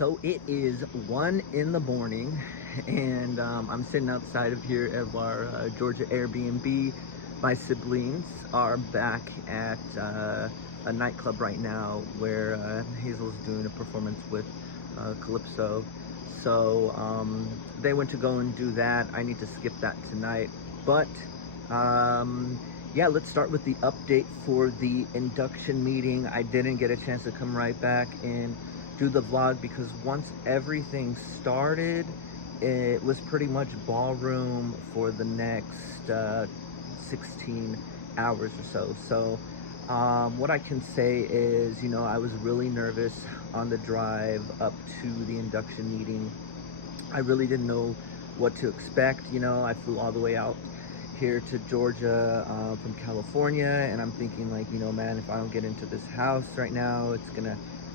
So it is 1 in the morning, and I'm sitting outside of here of our Georgia Airbnb. My siblings are back at a nightclub right now where Hazel's doing a performance with Calypso. So they went to go and do that. I need to skip that tonight. But um, yeah, let's start with the update for the induction meeting. I didn't get a chance to come right back and do the vlog because once everything started, it was pretty much ballroom for the next 16 hours or so. So what I can say is, I was really nervous on the drive up to the induction meeting. I really didn't know what to expect. I flew all the way out here to Georgia from California, and I'm thinking like, man, if I don't get into this house right now,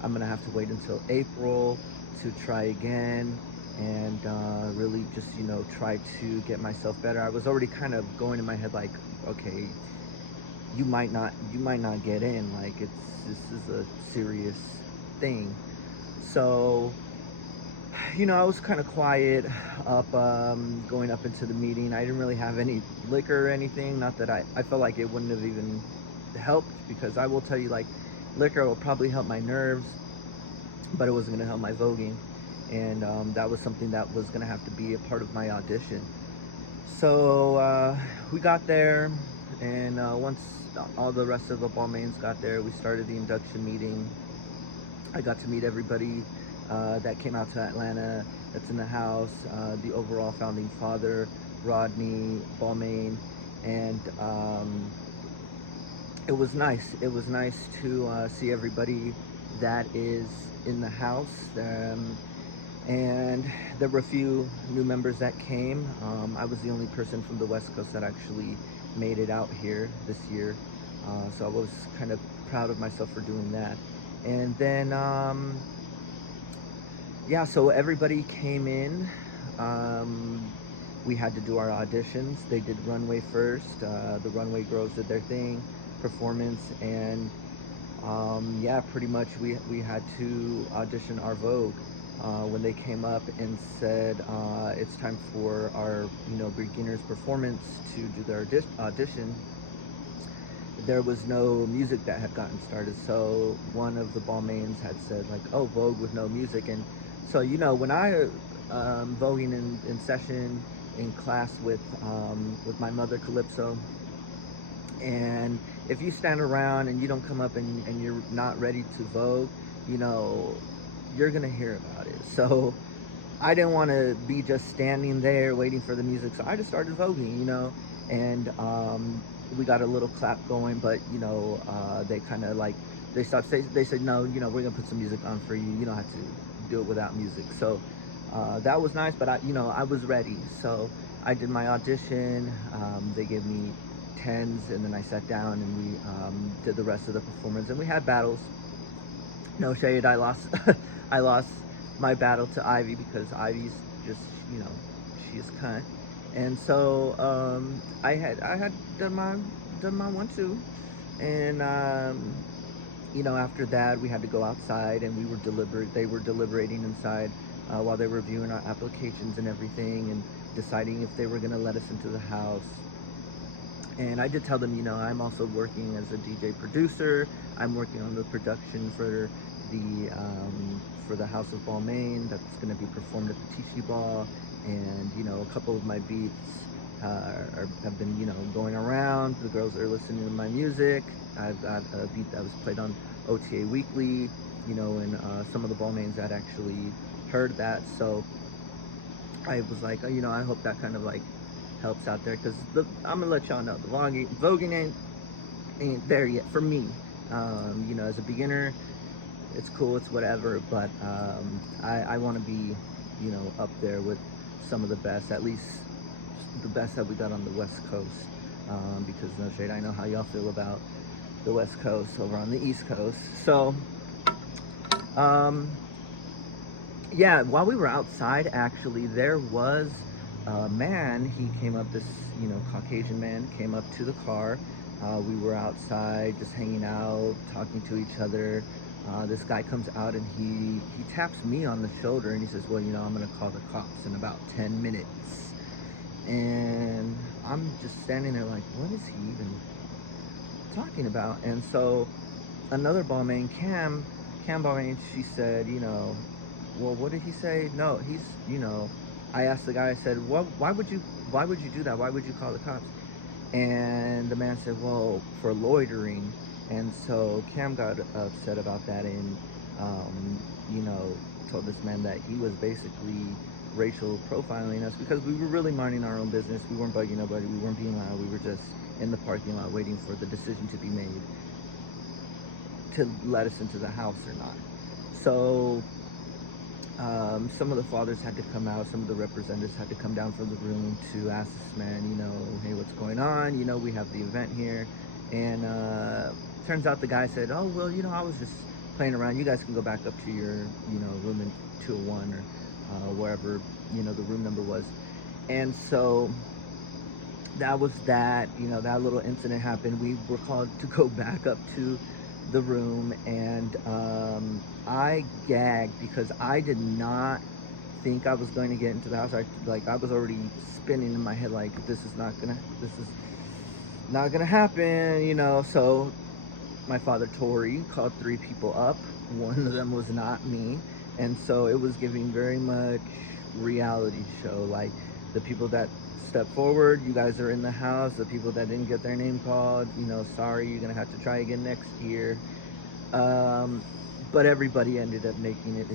I'm gonna have to wait until April to try again and really just try to get myself better. I was already kind of going in my head like, okay, you might not get in. Like this is a serious thing. So I was kind of quiet up, going up into the meeting. I didn't really have any liquor or anything. Not that I felt like it wouldn't have even helped, because I will tell you, like, liquor will probably help my nerves, but it wasn't going to help my voguing. And that was something that was going to have to be a part of my audition. So we got there, and once all the rest of the Balmains got there, we started the induction meeting. I got to meet everybody that came out to Atlanta that's in the house, the overall founding father, Rodney Balmain, and it was nice. It was nice to see everybody that is in the house. And there were a few new members that came. I was the only person from the West Coast that actually made it out here this year. So I was kind of proud of myself for doing that. And then, yeah, so everybody came in. We had to do our auditions. They did runway first. The runway girls did their thing, performance, and yeah, pretty much we had to audition our Vogue. When they came up and said it's time for our beginners performance to do their audition, there was no music that had gotten started. So one of the Balmains had said like, "Oh, Vogue with no music." And so when I voguing in session in class with my mother Calypso, and if you stand around and you don't come up and you're not ready to vogue, you know, you're gonna hear about it. So I didn't want to be just standing there waiting for the music, so I just started voguing, and we got a little clap going, but they kind of like they said no, we're gonna put some music on for you. You don't have to do it without music. So that was nice, but I was ready, so I did my audition. They gave me tens, and then I sat down and we did the rest of the performance, and we had battles. No shade, I lost. I lost my battle to Ivy because Ivy's just, you know, she's cunt. And so I had done my 1-2, and after that we had to go outside, and they were deliberating inside while they were reviewing our applications and everything, and deciding if they were going to let us into the house. And I did tell them, I'm also working as a DJ producer. I'm working on the production for the House of Balmain that's going to be performed at the Tishi Ball. And a couple of my beats have been going around. The girls are listening to my music. I've got a beat that was played on OTA Weekly, and some of the Balmains that actually heard that. So I was like, I hope that kind of like helps out there, because I'm gonna let y'all know the voguing ain't there yet for me. As a beginner, it's cool, it's whatever, but I want to be up there with some of the best, at least the best that we got on the West Coast, because no shade, I know how y'all feel about the West Coast over on the East Coast. So yeah, while we were outside, actually, there was a man. He came up, this, Caucasian man came up to the car. We were outside just hanging out, talking to each other. this guy comes out and he taps me on the shoulder and he says, well, I'm gonna call the cops in about 10 minutes. And I'm just standing there like, what is he even talking about? And so another ballmain, Cam ballmain, she said, well, what did he say? No, I asked the guy, I said, well, why would you do that? Why would you call the cops? And the man said, well, for loitering. And so Cam got upset about that and, told this man that he was basically racial profiling us because we were really minding our own business. We weren't bugging nobody. We weren't being loud. We were just in the parking lot waiting for the decision to be made to let us into the house or not. So some of the fathers had to come out, some of the representatives had to come down from the room to ask this man, hey, what's going on? We have the event here. And turns out the guy said, oh, well, I was just playing around. You guys can go back up to your, room in 201 or wherever, the room number was. And so that was that, that little incident happened. We were called to go back up to the room, and I gagged because I did not think I was going to get into the house. I was already spinning in my head like, this is not gonna happen, So my father Tori called 3 people up. One of them was not me, and so it was giving very much reality show. Like, the people that stepped forward, you guys are in the house. The people that didn't get their name called, sorry, you're gonna have to try again next year. But everybody ended up making it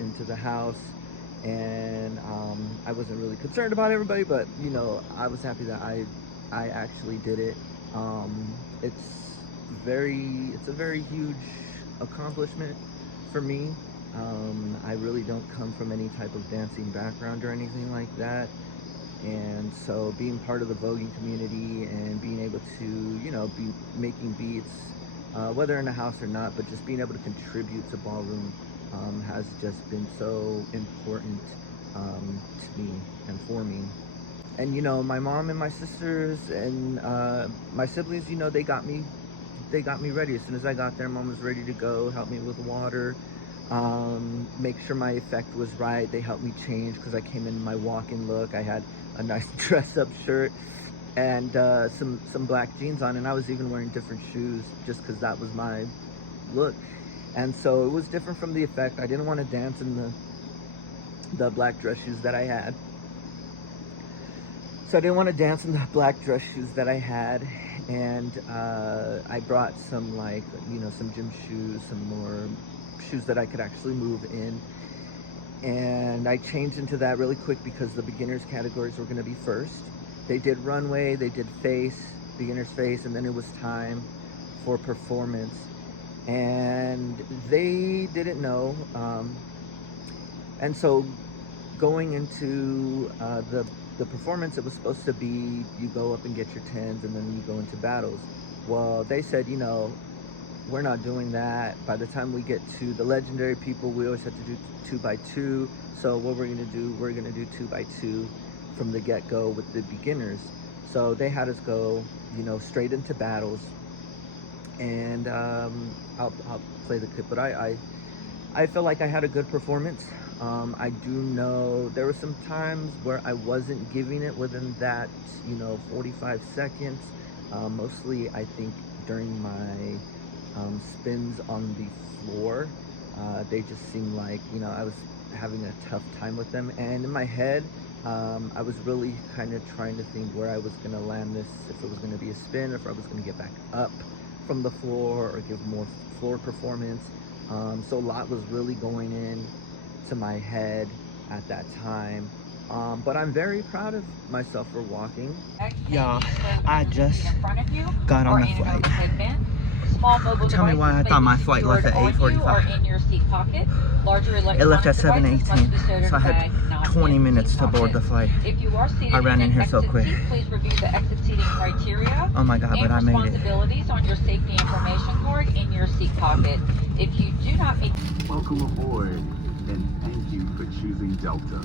into the house, and I wasn't really concerned about everybody, but I was happy that I actually did it. It's a very huge accomplishment for me. I really don't come from any type of dancing background or anything like that. And so being part of the voguing community and being able to, be making beats, whether in a house or not, but just being able to contribute to ballroom has just been so important to me and for me. And my mom and my sisters and my siblings, they got me ready. As soon as I got there, Mom was ready to go, help me with water, make sure my effect was right. They helped me change because I came in my walk-in look. I had a nice dress-up shirt and some black jeans on, and I was even wearing different shoes just because that was my look. And so it was different from the effect. I didn't want to dance in the black dress shoes that I had. So I didn't want to dance in the black dress shoes that I had, and I brought some some gym shoes, some more shoes that I could actually move in, and I changed into that really quick because the beginners categories were going to be first. They did runway, they did face, beginner's face, and then it was time for performance, and they didn't know, and so going into the performance, it was supposed to be you go up and get your 10s and then you go into battles. Well, they said, we're not doing that. By the time we get to the legendary people, we always have to do 2x2. So what we're going to do 2x2 from the get-go with the beginners. So they had us go, straight into battles. And I'll play the clip, but I feel like I had a good performance. I do know there were some times where I wasn't giving it within that, 45 seconds. Mostly, I think, during my spins on the floor. They just seemed like, I was having a tough time with them. And in my head, I was really kind of trying to think where I was going to land this, if it was going to be a spin, or if I was going to get back up from the floor or give more floor performance. So a lot was really going in to my head at that time. But I'm very proud of myself for walking. Y'all, I just got on the flight. Tell me why I thought my flight left at 8:45. It left at 7:18, so I had 20 minutes to board the flight. I ran in here so quick. Oh my God, but I made it. Welcome aboard, and thank you for choosing Delta.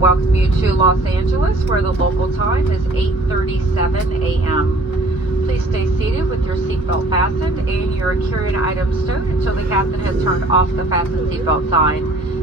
welcome you to Los Angeles, where the local time is 8:37 a.m. Please stay seated with your seatbelt fastened and your carry-on items stowed until the captain has turned off the fasten seatbelt sign.